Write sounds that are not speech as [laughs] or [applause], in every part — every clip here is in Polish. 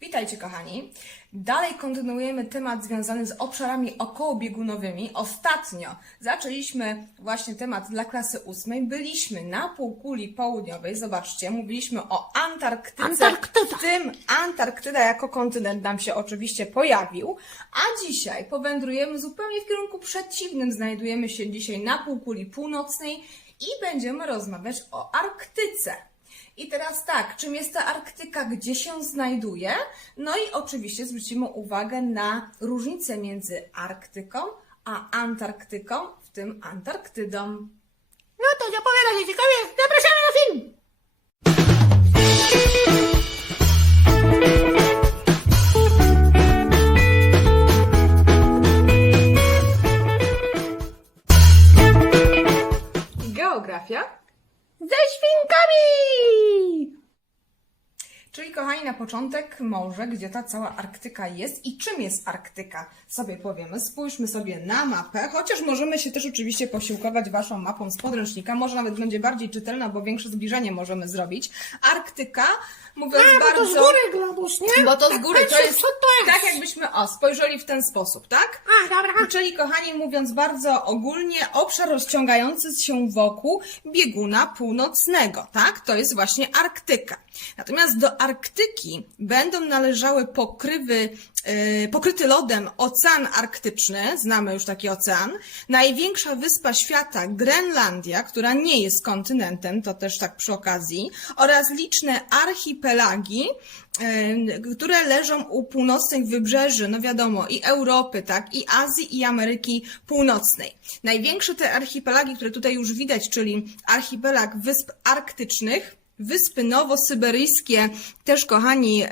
Witajcie kochani. Dalej kontynuujemy temat związany z obszarami okołobiegunowymi. Ostatnio zaczęliśmy właśnie temat dla klasy ósmej. Byliśmy na półkuli południowej. Zobaczcie, mówiliśmy o Antarktyce. Antarktyda. W tym Antarktyda jako kontynent nam się oczywiście pojawił. A dzisiaj powędrujemy zupełnie w kierunku przeciwnym. Znajdujemy się dzisiaj na półkuli północnej i będziemy rozmawiać o Arktyce. I teraz tak, czym jest ta Arktyka, gdzie się znajduje? No i oczywiście zwrócimy uwagę na różnicę między Arktyką a Antarktyką, w tym Antarktydą. No to zapowiada się ciekawie. Zapraszamy na film. Na początek może, gdzie ta cała Arktyka jest i czym jest Arktyka, sobie powiemy. Spójrzmy sobie na mapę, chociaż możemy się też oczywiście posiłkować Waszą mapą z podręcznika. Może nawet będzie bardziej czytelna, bo większe zbliżenie możemy zrobić. Arktyka, mówiąc A, bo bardzo... to z góry globus, nie? Bo to z Tak góry, to patrzysz, jest, to jest? tak jakbyśmy, o, spojrzeli w ten sposób, tak? A, dobra. Czyli kochani, mówiąc bardzo ogólnie, obszar rozciągający się wokół bieguna północnego, tak? To jest właśnie Arktyka. Natomiast do Arktyki będą należały pokrywy, yy, pokryty lodem ocean arktyczny, znamy już taki ocean, największa wyspa świata Grenlandia, która nie jest kontynentem, to też tak przy okazji, oraz liczne archipelagi, yy, które leżą u północnych wybrzeży, no wiadomo, i Europy, tak, i Azji, i Ameryki Północnej. Największe te archipelagi, które tutaj już widać, czyli archipelag wysp arktycznych, Wyspy nowosyberyjskie, też kochani, e,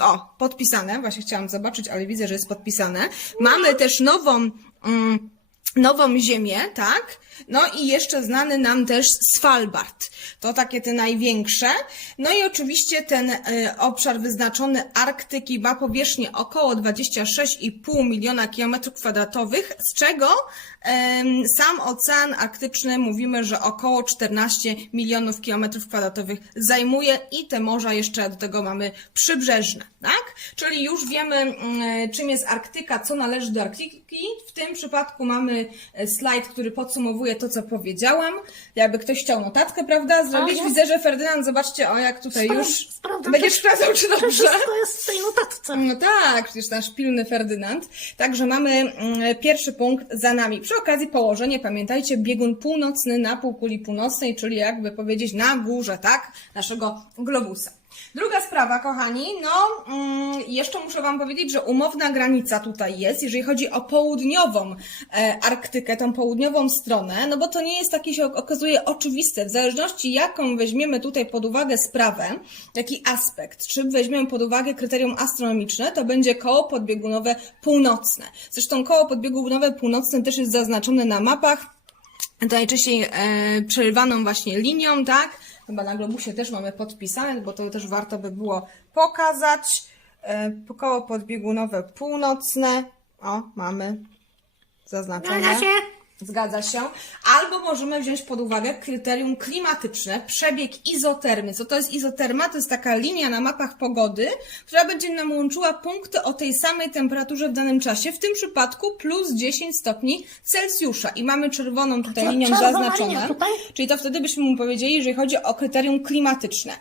o, podpisane, właśnie chciałam zobaczyć, ale widzę, że jest podpisane. Mamy też nową, mm, nową ziemię, tak? No i jeszcze znany nam też Svalbard. To takie te największe. No i oczywiście ten e, obszar wyznaczony Arktyki ma powierzchnię około 26,5 miliona kilometrów kwadratowych, z czego em, sam ocean arktyczny mówimy, że około 14 milionów kilometrów kwadratowych zajmuje i te morza jeszcze do tego mamy przybrzeżne, tak? Czyli już wiemy, mm, czym jest Arktyka, co należy do Arktyki. W tym przypadku mamy e, slajd, który podsumowuje to, co powiedziałam. Jakby ktoś chciał notatkę, prawda, zrobić. A, ja- Widzę, że Ferdynand, zobaczcie, o jak tutaj Spra- już sprawdzam, będziesz sprawdzał, czy dobrze. wszystko jest w tej notatce. No tak, przecież nasz pilny Ferdynand. Także mamy mm, pierwszy punkt za nami. Przy okazji położenie, pamiętajcie, biegun północny na półkuli północnej, czyli jakby powiedzieć na górze, tak, naszego globusa. Druga sprawa, kochani, no mm, jeszcze muszę Wam powiedzieć, że umowna granica tutaj jest, jeżeli chodzi o południową e, Arktykę, tą południową stronę, no bo to nie jest takie się okazuje oczywiste, w zależności jaką weźmiemy tutaj pod uwagę sprawę, jaki aspekt, czy weźmiemy pod uwagę kryterium astronomiczne, to będzie koło podbiegunowe północne. Zresztą koło podbiegunowe północne też jest zaznaczone na mapach, to najczęściej e, przerywaną właśnie linią, tak? Chyba na globusie też mamy podpisane, bo to też warto by było pokazać. E, koło podbiegunowe północne. O, mamy zaznaczone. Zgadza się. Zgadza się. Albo możemy wziąć pod uwagę kryterium klimatyczne, przebieg izotermy. Co to jest izoterma? To jest taka linia na mapach pogody, która będzie nam łączyła punkty o tej samej temperaturze w danym czasie, w tym przypadku plus 10 stopni Celsjusza. I mamy czerwoną tutaj linią tutaj? Czyli to wtedy byśmy mu powiedzieli, jeżeli chodzi o kryterium klimatyczne.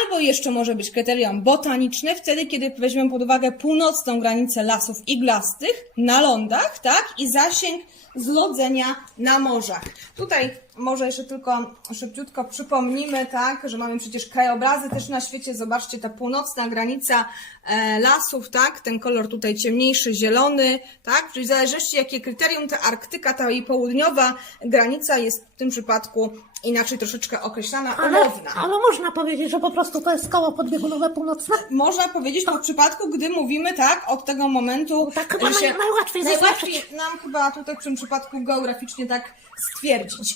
Albo jeszcze może być kryterium botaniczne, wtedy kiedy weźmiemy pod uwagę północną granicę lasów iglastych na lądach, tak? I zasięg zlodzenia na morzach. Tutaj może jeszcze tylko szybciutko przypomnimy, tak, że mamy przecież krajobrazy też na świecie. Zobaczcie, ta północna granica e, lasów, tak, ten kolor tutaj ciemniejszy, zielony, tak, czyli w zależności jakie kryterium, ta Arktyka, ta jej południowa granica jest w tym przypadku inaczej troszeczkę określana, Ale, umowna. ale można powiedzieć, że po prostu to jest koło podbiegunowe północne. Można powiedzieć to w przypadku, gdy mówimy tak, od tego momentu. tak chyba że naj- najłatwiej najłatwiej nam chyba tutaj w tym przypadku geograficznie tak stwierdzić.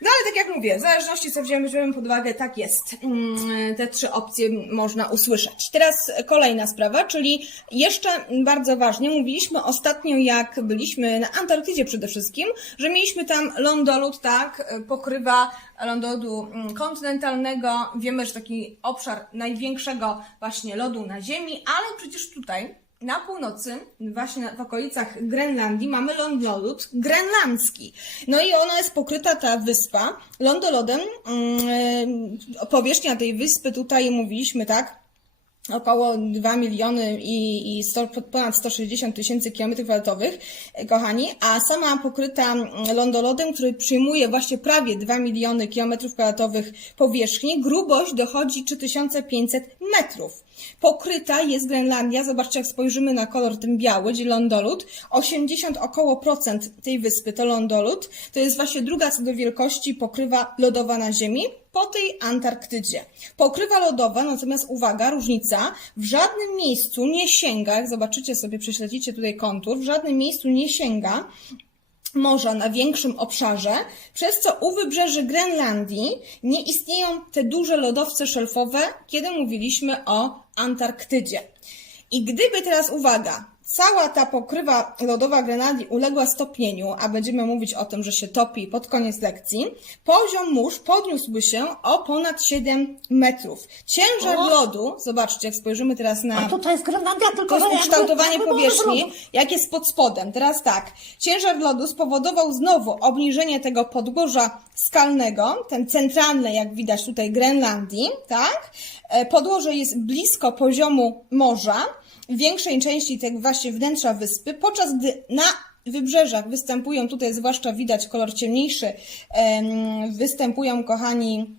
No ale tak jak mówię, w zależności co wziąłem, pod uwagę, tak jest. Mm, Te trzy opcje można usłyszeć. Teraz kolejna sprawa, czyli jeszcze bardzo ważnie, mówiliśmy ostatnio, jak byliśmy na Antarktydzie przede wszystkim, że mieliśmy tam lądolód, tak, pokrywa lądolodu mm, kontynentalnego. Wiemy, że taki obszar największego właśnie lodu na Ziemi, ale przecież tutaj na północy, właśnie w okolicach Grenlandii, mamy lądolód grenlandzki. No i ona jest pokryta, ta wyspa, lądolodem. Mm, e, powierzchnia tej wyspy tutaj mówiliśmy, tak? Około 2 miliony i, i 100, ponad 160 tysięcy kilometrów kwadratowych, e, kochani, a sama pokryta mm, lądolodem, który przyjmuje właśnie prawie 2 miliony kilometrów kwadratowych powierzchni, grubość dochodzi 3500 metrów. Pokryta jest Grenlandia, zobaczcie jak spojrzymy na kolor ten biały, gdzie lądolód, 80 około procent tej wyspy to lądolód, to jest właśnie druga co do wielkości pokrywa lodowa na Ziemi, po tej Antarktydzie. Pokrywa lodowa, natomiast uwaga, różnica, w żadnym miejscu nie sięga, jak zobaczycie sobie, prześledzicie tutaj kontur, w żadnym miejscu nie sięga morza na większym obszarze, przez co u wybrzeży Grenlandii nie istnieją te duże lodowce szelfowe, kiedy mówiliśmy o Antarktydzie. I gdyby teraz, uwaga, cała ta pokrywa lodowa Grenlandii uległa stopnieniu, a będziemy mówić o tym, że się topi pod koniec lekcji, poziom mórz podniósłby się o ponad 7 metrów. Ciężar O! lodu, zobaczcie, jak spojrzymy teraz na... A tutaj jest Grenlandia, tylko To jest ukształtowanie powierzchni, jak jest pod spodem. Teraz tak, ciężar lodu spowodował znowu obniżenie tego podłoża skalnego, ten centralny, jak widać tutaj, Grenlandii, tak? E, Podłoże jest blisko poziomu morza, większej części tego właśnie wnętrza wyspy, podczas gdy na wybrzeżach występują, tutaj zwłaszcza widać kolor ciemniejszy, em, występują, kochani,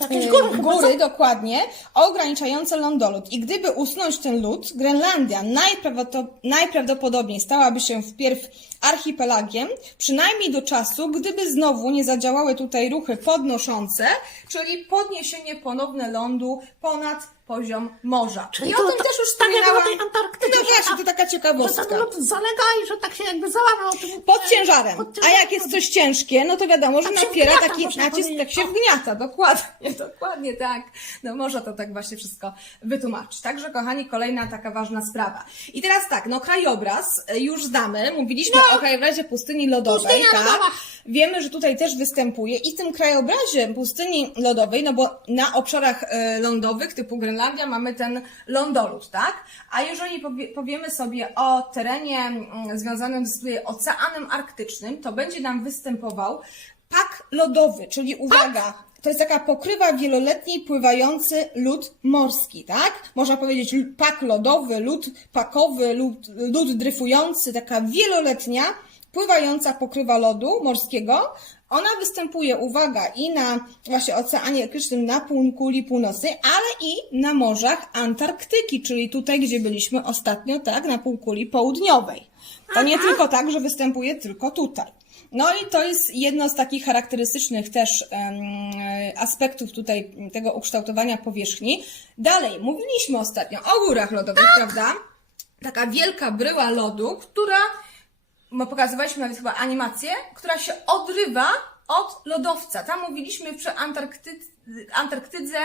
Jakieś góry góry dokładnie, ograniczające lądolód. I gdyby usunąć ten lód, Grenlandia najprawdopod- najprawdopodobniej stałaby się wpierw archipelagiem, przynajmniej do czasu, gdyby znowu nie zadziałały tutaj ruchy podnoszące, czyli podniesienie ponowne lądu ponad poziom morza. Czyli I to o tym ta- też już tak jak wspominałam. na tej Antarktydzie, No że właśnie, to taka Że ciekawostka. ten lód zalega i że tak się jakby załamał. tym- Pod ciężarem. pod A jak jest coś ciężkie, no to wiadomo, że Tak się napiera wgniata, taki można nacisk, powiedzieć, tak się no. wgniata, dokładnie, [laughs] dokładnie tak. No można to tak właśnie wszystko wytłumaczyć. Także kochani, kolejna taka ważna sprawa. I teraz tak, no krajobraz y, już znamy, mówiliśmy o krajobrazie pustyni lodowej, No. Pustynia tak? lodowa. Wiemy, że tutaj też występuje i w tym krajobrazie pustyni lodowej, no bo na obszarach e, lądowych typu Grenlandia mamy ten lądolód, tak? A jeżeli powie, powiemy sobie o terenie mm, związanym z tutaj Oceanem Arktycznym, to będzie nam występował pak lodowy, czyli uwaga, to jest taka pokrywa wieloletniej pływający lód morski, tak? Można powiedzieć pak lodowy, lód pakowy, lód, lód dryfujący, taka wieloletnia pływająca pokrywa lodu morskiego. Ona występuje, uwaga, i na właśnie Oceanie Arktycznym, na półkuli północnej, ale i na morzach Antarktyki, czyli tutaj, gdzie byliśmy ostatnio, tak, na półkuli południowej. To nie tylko tak, że występuje tylko tutaj. No i to jest jedno z takich charakterystycznych też aspektów tutaj tego ukształtowania powierzchni. Dalej, mówiliśmy ostatnio o górach lodowych, prawda? Taka wielka bryła lodu, która bo pokazywaliśmy nawet chyba animację, która się odrywa od lodowca. Tam mówiliśmy przy Antarkty... Antarktydze,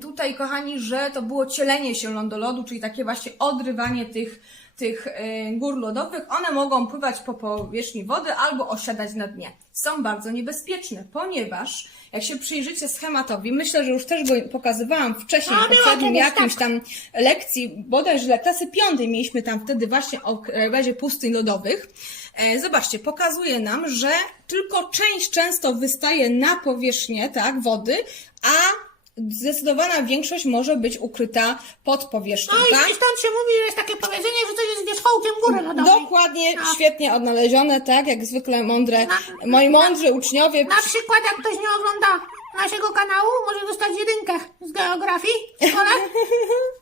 tutaj kochani, że to było cielenie się lądolodu, czyli takie właśnie odrywanie tych, tych e, gór lodowych. One mogą pływać po powierzchni wody albo osiadać na dnie. Są bardzo niebezpieczne, ponieważ jak się przyjrzycie schematowi, myślę, że już też go pokazywałam wcześniej, w była poprzednim kiedyś, jakimś tak. tam lekcji, bodajże dla klasy piątej mieliśmy tam wtedy właśnie o krajobrazie pustyń lodowych. E, Zobaczcie, pokazuje nam, że tylko część często wystaje na powierzchnię, tak, wody, a zdecydowana większość może być ukryta pod powierzchnią, No i tak? stąd się mówi, że jest takie powiedzenie, że coś jest wierzchołkiem góry lodowej. Dokładnie, No. świetnie odnalezione, tak, jak zwykle mądre, Na- moi mądrzy uczniowie. Na przykład jak ktoś nie ogląda naszego kanału, może dostać jedynkę z geografii w szkole.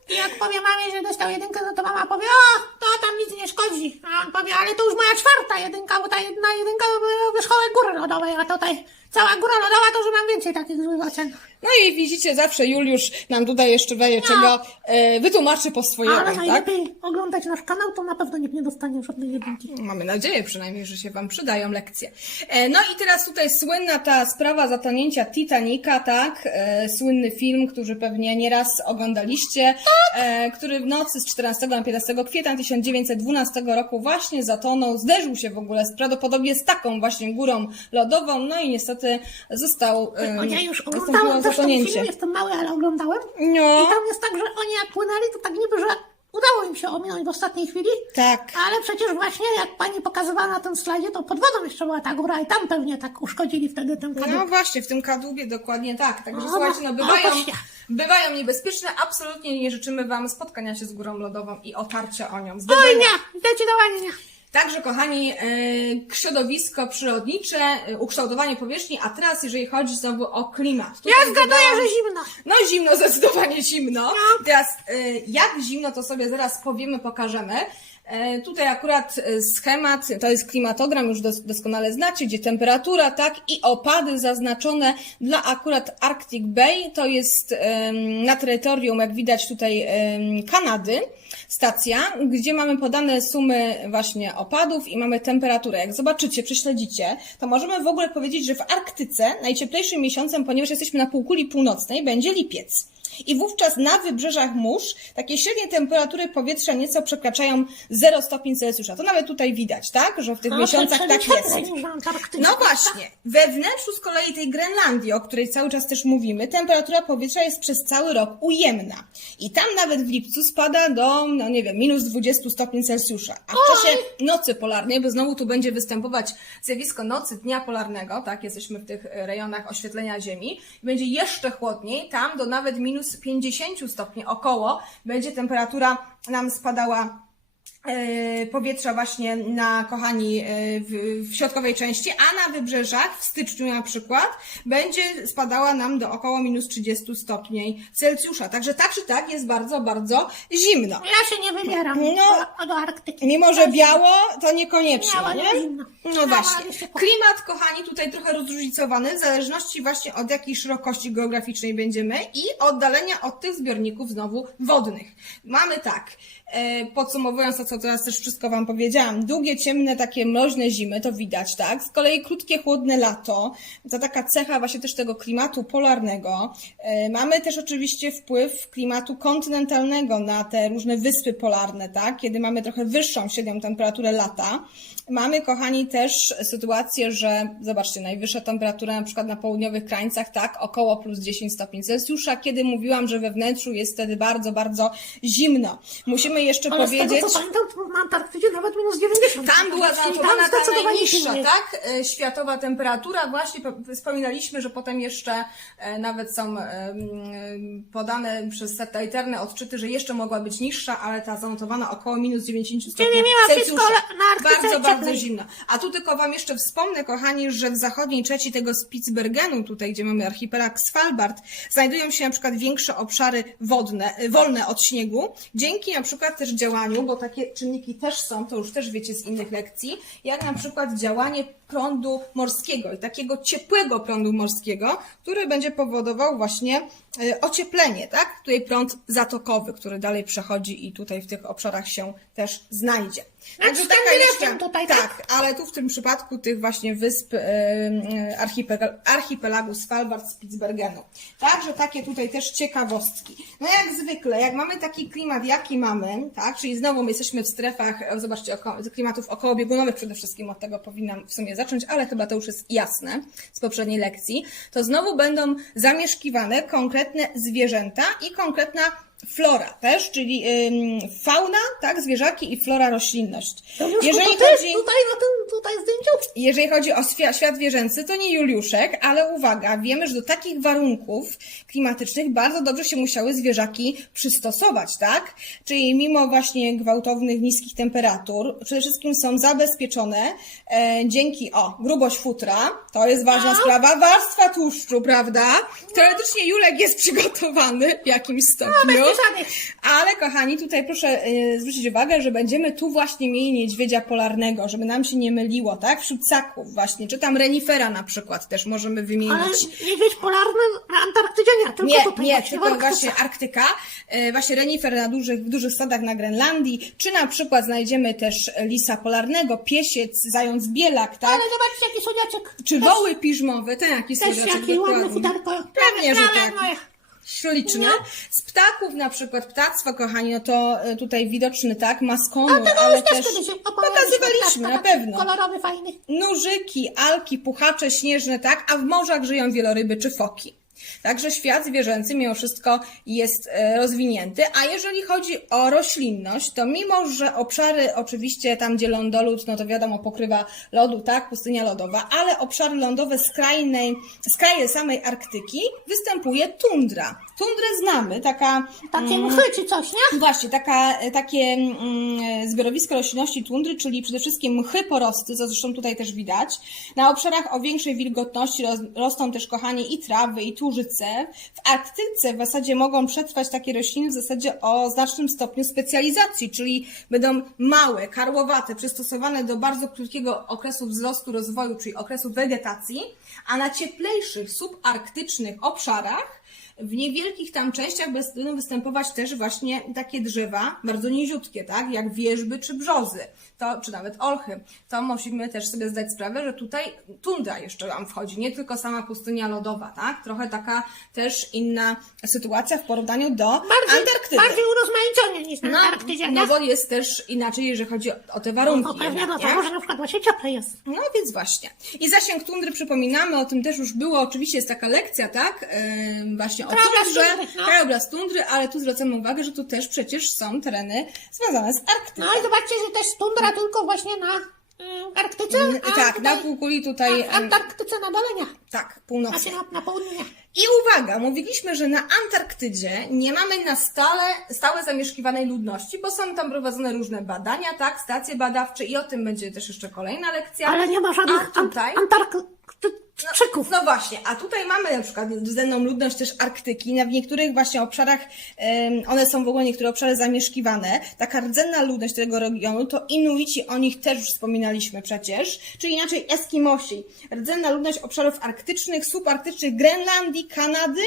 I jak powie mamie, że dostał jedynkę, no to mama powie, o, to tam nic nie szkodzi. A on powie, ale to już moja czwarta jedynka, bo ta jedna jedynka to była wierzchołek góry lodowej, a tutaj cała góra lodowa to, że mam więcej takich złych ocen. No i widzicie, zawsze Juliusz nam tutaj jeszcze daje czego, e, wytłumaczy po swojemu, Ale tak? najlepiej oglądać nasz kanał, to na pewno nikt nie dostanie żadnej jedynki. Mamy nadzieję przynajmniej, że się Wam przydają lekcje. E, No i teraz tutaj słynna ta sprawa zatonięcia Titanica, tak? E, Słynny film, który pewnie nieraz oglądaliście, e, który w nocy z 14 na 15 kwietnia 1912 roku właśnie zatonął, zderzył się w ogóle z, prawdopodobnie z taką właśnie górą lodową, no i niestety został, O, e, ja już oglądałam też ten film, jestem mały, ale oglądałem. No, I tam jest tak, że oni jak płynęli, to tak niby, że udało im się ominąć w ostatniej chwili. tak. Ale przecież właśnie, jak pani pokazywała na tym slajdzie, to pod wodą jeszcze była ta góra i tam pewnie tak uszkodzili wtedy ten kadłub. No właśnie, w tym kadłubie dokładnie tak. Także No, słuchajcie, no no, bywają, patrzcie. bywają niebezpieczne. Absolutnie nie życzymy Wam spotkania się z górą lodową i otarcia o nią. Oj Zderzenia. nie, zdecydowanie nie. Także, kochani, e, środowisko przyrodnicze, e, ukształtowanie powierzchni, a teraz jeżeli chodzi znowu o klimat. Tutaj Ja zgaduję, dodałam- że zimno. no zimno, [laughs] zdecydowanie zimno. I teraz e, jak zimno, to sobie zaraz powiemy, pokażemy. E, Tutaj akurat e, schemat, to jest klimatogram, już dos- doskonale znacie, gdzie temperatura, tak, i opady zaznaczone dla akurat Arctic Bay, to jest na terytorium, jak widać tutaj, Kanady, stacja, gdzie mamy podane sumy właśnie opadów i mamy temperaturę. Jak zobaczycie, prześledzicie, to możemy w ogóle powiedzieć, że w Arktyce najcieplejszym miesiącem, ponieważ jesteśmy na półkuli północnej, będzie lipiec. I wówczas na wybrzeżach mórz takie średnie temperatury powietrza nieco przekraczają 0 stopni Celsjusza. To nawet tutaj widać, tak? Że w tych No, miesiącach tak jest. No właśnie, we wnętrzu z kolei tej Grenlandii, o której cały czas też mówimy, temperatura powietrza jest przez cały rok ujemna. I tam nawet w lipcu spada do, no nie wiem, minus 20 stopni Celsjusza. A w czasie nocy polarnej, bo znowu tu będzie występować zjawisko nocy dnia polarnego, tak, jesteśmy w tych rejonach oświetlenia Ziemi, i będzie jeszcze chłodniej, tam do nawet minus 50 stopni około będzie temperatura nam spadała powietrza właśnie na, kochani, e, w, w środkowej części, a na wybrzeżach w styczniu na przykład będzie spadała nam do około minus 30 stopni Celsjusza. Także tak czy tak jest bardzo, bardzo zimno. Ja się nie wybieram No. do, do Arktyki. Mimo, że biało, to niekoniecznie, Biało, nie? zimno. No właśnie. Klimat, kochani, tutaj trochę rozróżnicowany, w zależności właśnie od jakiej szerokości geograficznej będziemy i oddalenia od tych zbiorników znowu wodnych. Mamy tak, e, podsumowując to, co teraz też wszystko Wam powiedziałam, długie, ciemne, takie mroźne zimy, to widać, tak? Z kolei krótkie, chłodne lato, to taka cecha właśnie też tego klimatu polarnego. E, mamy też oczywiście wpływ klimatu kontynentalnego na te różne wyspy polarne, tak? Kiedy mamy trochę wyższą średnią temperaturę lata. Mamy, kochani, też sytuację, że zobaczcie, najwyższa temperatura na przykład na południowych krańcach, tak, około plus 10 stopni Celsjusza, kiedy mówiłam, że we wnętrzu jest wtedy bardzo, bardzo zimno. Musimy jeszcze Ale powiedzieć... z tego co pamiętam, na Antarktydzie nawet minus 90. Tam była zanotowana tam ta najniższa, tak? E, Światowa temperatura. Właśnie po- wspominaliśmy, że potem jeszcze e, nawet są em, podane przez satelitarne odczyty, że jeszcze mogła być niższa, ale ta zanotowana około minus 90 stopni Czyli mimo wszystko na Arktyce Bardzo, bardzo cieplej. zimno. A tu tylko Wam jeszcze wspomnę, kochani, że w zachodniej trzeci tego Spitsbergenu, tutaj gdzie mamy archipelag Svalbard, znajdują się na przykład większe obszary wodne, y, wolne od śniegu, dzięki na przykład też działaniu, bo takie czynniki też są, to już też wiecie z innych lekcji, jak na przykład działanie prądu morskiego i takiego ciepłego prądu morskiego, który będzie powodował właśnie y, ocieplenie, tak? Tutaj prąd zatokowy, który dalej przechodzi i tutaj w tych obszarach się też znajdzie. Znaczy, taka ten jeszcze, wyleciał tutaj, tak? tak, ale tu w tym przypadku tych właśnie wysp y, archipelagu, Svalbard, Spitsbergenu. Także takie tutaj też ciekawostki. No jak zwykle, jak mamy taki klimat, jaki mamy, tak, czyli znowu my jesteśmy w strefach, zobaczcie, oko, klimatów okołobiegunowych przede wszystkim, od tego powinnam w sumie zacząć, ale chyba to już jest jasne z poprzedniej lekcji, to znowu będą zamieszkiwane konkretne zwierzęta i konkretna flora też, czyli ym, fauna, tak, zwierzaki i flora roślinność. Jeżeli to chodzi... tutaj na tym tutaj zdjęciu. Jeżeli chodzi o świat, świat zwierzęcy, to nie Juliuszek, ale uwaga, wiemy, że do takich warunków klimatycznych bardzo dobrze się musiały zwierzaki przystosować, tak? Czyli mimo właśnie gwałtownych, niskich temperatur, przede wszystkim są zabezpieczone e, dzięki, o, grubość futra, to jest ważna sprawa, warstwa tłuszczu, prawda? Teoretycznie Julek jest przygotowany w jakimś stopniu. Ale kochani, tutaj proszę e, zwrócić uwagę, że będziemy tu właśnie mieli niedźwiedzia polarnego, żeby nam się nie myliło, tak? Wśród ssaków właśnie, czy tam renifera na przykład też możemy wymienić. Ale niedźwiedź polarny na Antarktydzie nie, tylko Nie, tutaj nie, właśnie tylko właśnie Arktyka, e, właśnie renifer na dużych, w dużych stadach na Grenlandii, czy na przykład znajdziemy też lisa polarnego, piesiec, zając bielak, tak? Ale zobaczcie, jaki słodziaczek. Czy woły piżmowe, ten jaki Też słodziaczek, jakie ładne dokładnie. futerko. Pewnie, że tak. moje. Śliczne. No. Z ptaków na przykład, ptactwo, kochani, no to e, tutaj widoczny, tak, maskonu, ale też pokazywaliśmy, na pewno. Kolorowy, fajny. Nużyki, alki, puchacze śnieżne, tak, a w morzach żyją wieloryby czy foki. Także świat zwierzęcy mimo wszystko jest e, rozwinięty, a jeżeli chodzi o roślinność, to mimo, że obszary oczywiście tam, gdzie lądolud, no to wiadomo, pokrywa lodu, tak, pustynia lodowa, ale obszary lądowe skrajnej, skraje samej Arktyki występuje tundra. Tundrę znamy, taka Takie mm, mchy czy coś, nie? Właśnie, taka, takie mm, zbiorowisko roślinności tundry, czyli przede wszystkim mchy porosty, co zresztą tutaj też widać. Na obszarach o większej wilgotności rosną też, kochani, i trawy, i tłużyce. W Arktyce w zasadzie mogą przetrwać takie rośliny w zasadzie o znacznym stopniu specjalizacji, czyli będą małe, karłowate, przystosowane do bardzo krótkiego okresu wzrostu, rozwoju, czyli okresu wegetacji, a na cieplejszych, subarktycznych obszarach w niewielkich tam częściach będą występować też właśnie takie drzewa, bardzo niziutkie, tak? Jak wierzby czy brzozy, to, czy nawet olchy. To musimy też sobie zdać sprawę, że tutaj tundra jeszcze nam wchodzi, nie tylko sama pustynia lodowa, tak? Trochę taka też inna sytuacja w porównaniu do Bardziej, Antarktydy. bardziej urozmaicony niż na no, Antarktydzie, no bo jest też inaczej, jeżeli chodzi o, te No warunki. pewnie, no to może na przykład właśnie cieplej jest. No więc właśnie. I zasięg tundry przypominamy, o tym też już było, oczywiście jest taka lekcja, tak? Ym, właśnie o Krajobraz tundrze, tundry, no. krajobraz tundry, ale tu zwracamy uwagę, że tu też przecież są tereny związane z Arktyką. No i zobaczcie, że też tundra tylko właśnie na y, Arktyce, a tak, tutaj, na półkuli a tutaj, w ym, Antarktyce na dole nie. tak, północnej. Znaczy na, na południu nie. I uwaga, mówiliśmy, że na Antarktydzie nie mamy na stale, stałe zamieszkiwanej ludności, bo są tam prowadzone różne badania, tak, stacje badawcze i o tym będzie też jeszcze kolejna lekcja. Ale nie ma żadnych A tutaj? Antarktyczyków. No właśnie, a tutaj mamy na przykład rdzenną ludność też Arktyki. Na w niektórych właśnie obszarach, one są w ogóle niektóre obszary zamieszkiwane. Taka rdzenna ludność tego regionu to Inuici, o nich też już wspominaliśmy przecież, czy inaczej Eskimosi. Rdzenna ludność obszarów arktycznych, subarktycznych Grenlandii, Kanady,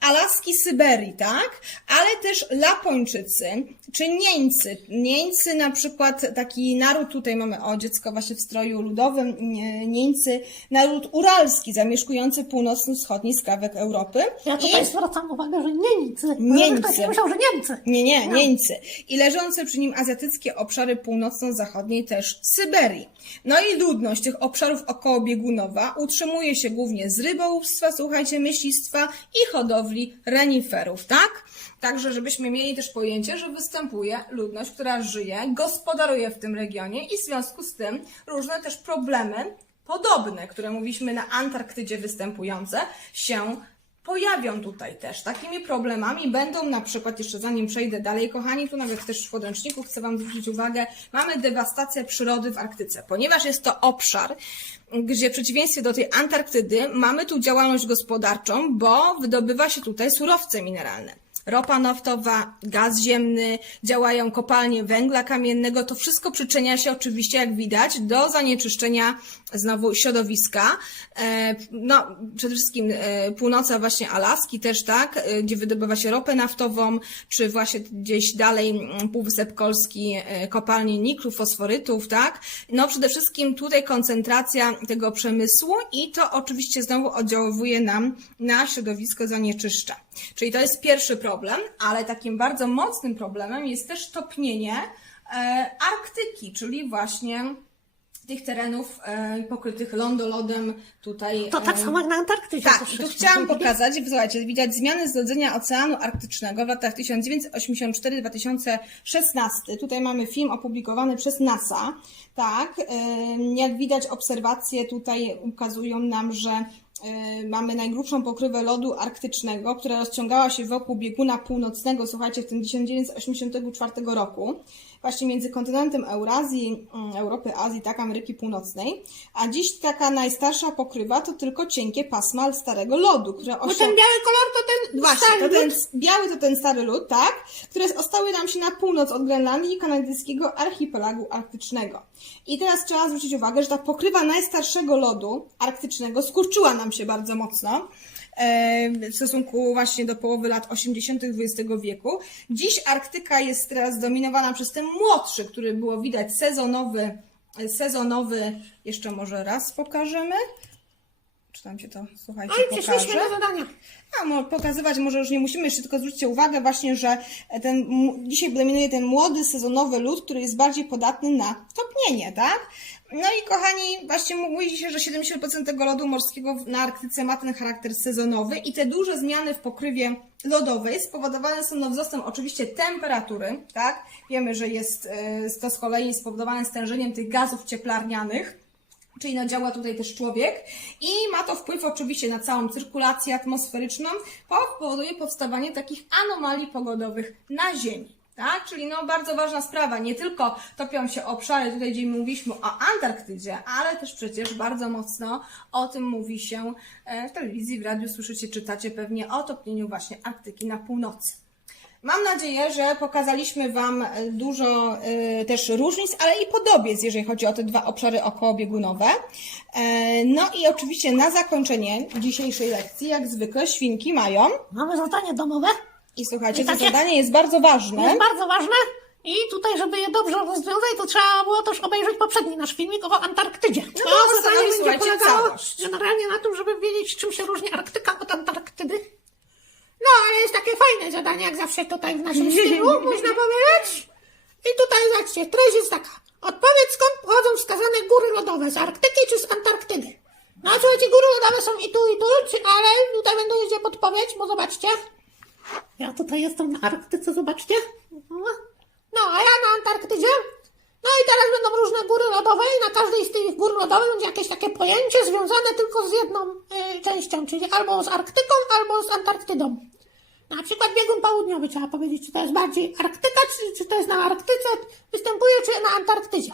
Alaski, Syberii, tak? Ale też Lapończycy, czy Nieńcy. Nieńcy na przykład, taki naród, tutaj mamy, o dziecko właśnie w stroju ludowym, nie- Nieńcy, naród uralski, zamieszkujący północno-wschodni skrawek Europy. Ja I- tutaj zwracam uwagę, że Niemcy. Niemcy. Ktoś myślał, że Niemcy. nie, nie, No. Nieńcy. I leżące przy nim azjatyckie obszary północno-zachodniej też Syberii. No i ludność tych obszarów okołobiegunowa utrzymuje się głównie z rybołówstwa, słuchajcie, myślistwa i hodowli reniferów, tak? Także, żebyśmy mieli też pojęcie, że występuje ludność, która żyje, gospodaruje w tym regionie i w związku z tym różne też problemy podobne, które mówiliśmy na Antarktydzie występujące, się pojawią tutaj też. Takimi problemami będą na przykład, jeszcze zanim przejdę dalej, kochani, tu nawet też w podręczniku chcę Wam zwrócić uwagę, mamy dewastację przyrody w Arktyce, ponieważ jest to obszar, gdzie w przeciwieństwie do tej Antarktydy mamy tu działalność gospodarczą, bo wydobywa się tutaj surowce mineralne ropa naftowa, gaz ziemny, działają kopalnie węgla kamiennego. To wszystko przyczynia się oczywiście, jak widać, do zanieczyszczenia znowu środowiska. E, No, przede wszystkim e, północa właśnie Alaski też, tak, e, gdzie wydobywa się ropę naftową, czy właśnie gdzieś dalej mm, Półwysep Kolski, kopalnie niklu, fosforytów, tak. No, przede wszystkim tutaj koncentracja tego przemysłu i to oczywiście znowu oddziaływuje nam na środowisko zanieczyszcza. Czyli to jest pierwszy problem, ale takim bardzo mocnym problemem jest też topnienie e, Arktyki, czyli właśnie tych terenów e, pokrytych lądolodem tutaj. To tak e, samo jak na Antarktydzie. tak, tu chciałam pokazać, słuchajcie, widać zmiany zlodzenia Oceanu Arktycznego w latach 1984-2016. Tutaj mamy film opublikowany przez NASA. Tak, jak widać obserwacje tutaj ukazują nam, że mamy najgrubszą pokrywę lodu arktycznego, która rozciągała się wokół bieguna północnego, słuchajcie, w tym 1984 roku, właśnie między kontynentem Eurazji, mm, Europy, Azji, tak, Ameryki Północnej, a dziś taka najstarsza pokrywa to tylko cienkie pasma starego lodu, które Bo ten biały kolor to ten Właśnie, stary to ten biały to ten stary lód, tak? Które ostały nam się na północ od Grenlandii i kanadyjskiego archipelagu arktycznego. I teraz trzeba zwrócić uwagę, że ta pokrywa najstarszego lodu arktycznego skurczyła nam się bardzo mocno e, w stosunku właśnie do połowy lat 80. XX wieku. Dziś Arktyka jest teraz zdominowana przez ten młodszy, który było widać sezonowy, sezonowy, jeszcze może raz pokażemy. Czy tam się to, słuchajcie, No przyszliśmy pokaże? do zadania. A, mo- pokazywać może już nie musimy, jeszcze tylko zwróćcie uwagę właśnie, że ten, dzisiaj dominuje ten młody, sezonowy lód, który jest bardziej podatny na topnienie, tak? No i kochani, właśnie mówi się, że 70% tego lodu morskiego na Arktyce ma ten charakter sezonowy i te duże zmiany w pokrywie lodowej spowodowane są no, wzrostem oczywiście temperatury, tak? Wiemy, że jest e, to z kolei spowodowane stężeniem tych gazów cieplarnianych, czyli no działa tutaj też człowiek i ma to wpływ oczywiście na całą cyrkulację atmosferyczną, po- powoduje powstawanie takich anomalii pogodowych na Ziemi. Tak? Czyli no bardzo ważna sprawa, nie tylko topią się obszary, tutaj gdzie mówiliśmy o Antarktydzie, ale też przecież bardzo mocno o tym mówi się e, w telewizji, w radiu, słyszycie, czytacie pewnie o topnieniu właśnie Arktyki na północy. Mam nadzieję, że pokazaliśmy Wam e, dużo e, też różnic, ale i podobieństw, jeżeli chodzi o te dwa obszary okołobiegunowe. No i oczywiście na zakończenie dzisiejszej lekcji, jak zwykle, świnki mają. Mamy zadanie domowe. I słuchajcie, I to takie- zadanie jest bardzo ważne. jest bardzo ważne. I tutaj, żeby je dobrze rozwiązać, to trzeba było też obejrzeć poprzedni nasz filmik o Antarktydzie. No to zadanie stanowi, będzie słuchajcie, polegało całość. generalnie na tym, żeby wiedzieć, czym się różni Arktyka od Antarktydy. No, ale jest takie fajne zadanie, jak zawsze tutaj w naszym [laughs] stylu, można powiedzieć. I tutaj, zobaczcie, treść jest taka. Odpowiedz, skąd pochodzą wskazane góry lodowe, z Arktyki czy z Antarktydy? No, słuchajcie, góry lodowe są i tu, i tu, czy- ale tutaj będą jedzie podpowiedź, bo zobaczcie. Ja tutaj jestem na Arktyce, zobaczcie. No, a ja na Antarktydzie. No i teraz będą różne góry lodowe i na każdej z tych gór lodowych będzie jakieś takie pojęcie związane tylko z jedną y, częścią, czyli albo z Arktyką, albo z Antarktydą. Na przykład biegun południowy trzeba powiedzieć, czy to jest bardziej Arktyka, czy, czy to jest na Arktyce występuje, czy na Antarktydzie.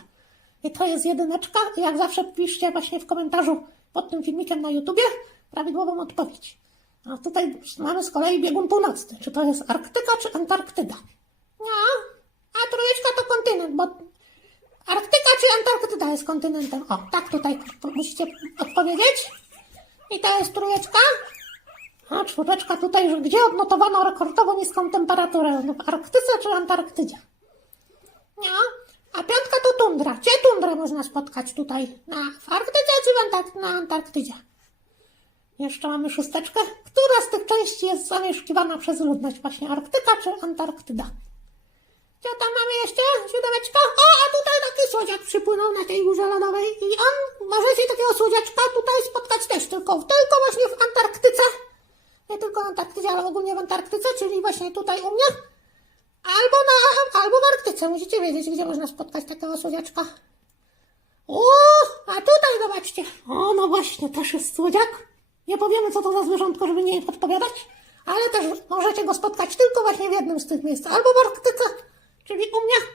I to jest jedyneczka. Jak zawsze piszcie właśnie w komentarzu pod tym filmikiem na YouTubie prawidłową odpowiedź. A tutaj mamy z kolei biegun północny. Czy to jest Arktyka, czy Antarktyda? No, a trójeczka to kontynent, bo Arktyka czy Antarktyda jest kontynentem? O, tak tutaj musicie odpowiedzieć. I to jest trójeczka. A czwóreczka tutaj, gdzie odnotowano rekordowo niską temperaturę? No w Arktyce czy Antarktydzie? No, a piątka to tundra. Gdzie tundrę można spotkać tutaj? Na, w Arktyce czy w Antark- na Antarktydzie? Jeszcze mamy szósteczkę. Która z tych części jest zamieszkiwana przez ludność? Właśnie Arktyka czy Antarktyda? Co tam mamy jeszcze? Siódemeczka? O, a tutaj taki słodziak przypłynął na tej górze lodowej i on, możecie takiego słodziaczka tutaj spotkać też, tylko, tylko właśnie w Antarktyce. Nie tylko w Antarktydzie, ale ogólnie w Antarktyce, czyli właśnie tutaj u mnie. Albo na, albo w Arktyce. Musicie wiedzieć, gdzie można spotkać takiego słodziaczka. O, a tutaj zobaczcie. O, no właśnie, też jest słodziak. Nie powiemy, co to za zwierzątko, żeby nie podpowiadać, ale też możecie go spotkać tylko właśnie w jednym z tych miejsc. Albo w Arktyce, czyli u mnie,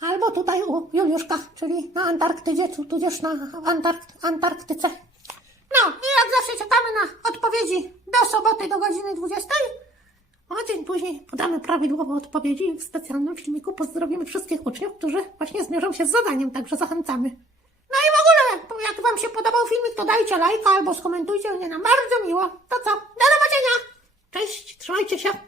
albo tutaj u Juliuszka, czyli na Antarktydzie, tu- tudzież na Antark Antarktyce. No, i jak zawsze czekamy na odpowiedzi do soboty do godziny 20. A dzień później podamy prawidłowe odpowiedzi i w specjalnym filmiku pozdrowimy wszystkich uczniów, którzy właśnie zmierzą się z zadaniem, także zachęcamy. No i w ogóle, jak Wam się podobał filmik, to dajcie lajka albo skomentujcie, będzie nam bardzo miło. To co, do zobaczenia! Cześć, trzymajcie się!